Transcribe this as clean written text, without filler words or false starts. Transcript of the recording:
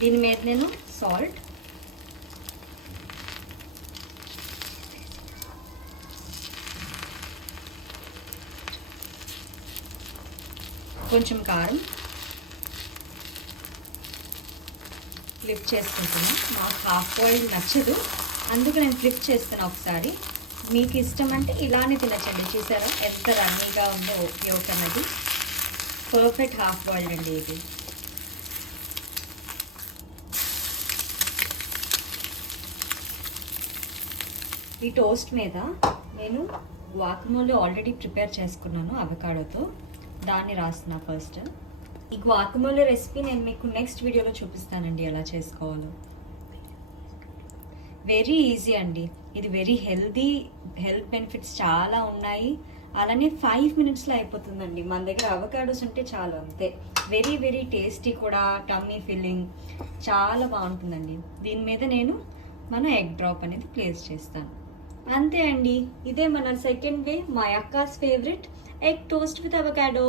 దీని మీద నేను సాల్ట్, కొంచెం కారం, ఫ్లిప్ చేసుకుంటున్నాను. నాకు హాఫ్ బాయిల్డ్ నచ్చదు, అందుకు నేను ఫ్లిప్ చేస్తాను ఒకసారి. మీకు ఇష్టం అంటే ఇలానే తినచ్చండి. చూసారా ఎంత రన్నీగా ఉందో యోక్ అన్నది. పర్ఫెక్ట్ హాఫ్ బాయిల్డ్ అండి ఇది. ఈ టోస్ట్ మీద నేను గ్వాకమోలే ఆల్రెడీ ప్రిపేర్ చేసుకున్నాను అవకాడోతో, దాన్ని రాస్తున్నా ఫస్ట్. ఈ గ్వాకమోలే రెసిపీ నేను మీకు నెక్స్ట్ వీడియోలో చూపిస్తానండి ఎలా చేసుకోవాలో. వెరీ ఈజీ అండి ఇది, వెరీ హెల్తీ, హెల్త్ బెనిఫిట్స్ చాలా ఉన్నాయి. అలానే 5 మినిట్స్లో అయిపోతుందండి. మన దగ్గర అవకాడోస్ ఉంటే చాలు, అంతే. వెరీ వెరీ టేస్టీ కూడా, టమ్మీ ఫిల్లింగ్, చాలా బాగుంటుందండి. దీని మీద నేను మన ఎగ్ డ్రాప్ అనేది ప్లేస్ చేస్తాను. అంతే అండి, ఇదే మన సెకండ్ వే, మా అక్కాస్ favourite egg toast with avocado.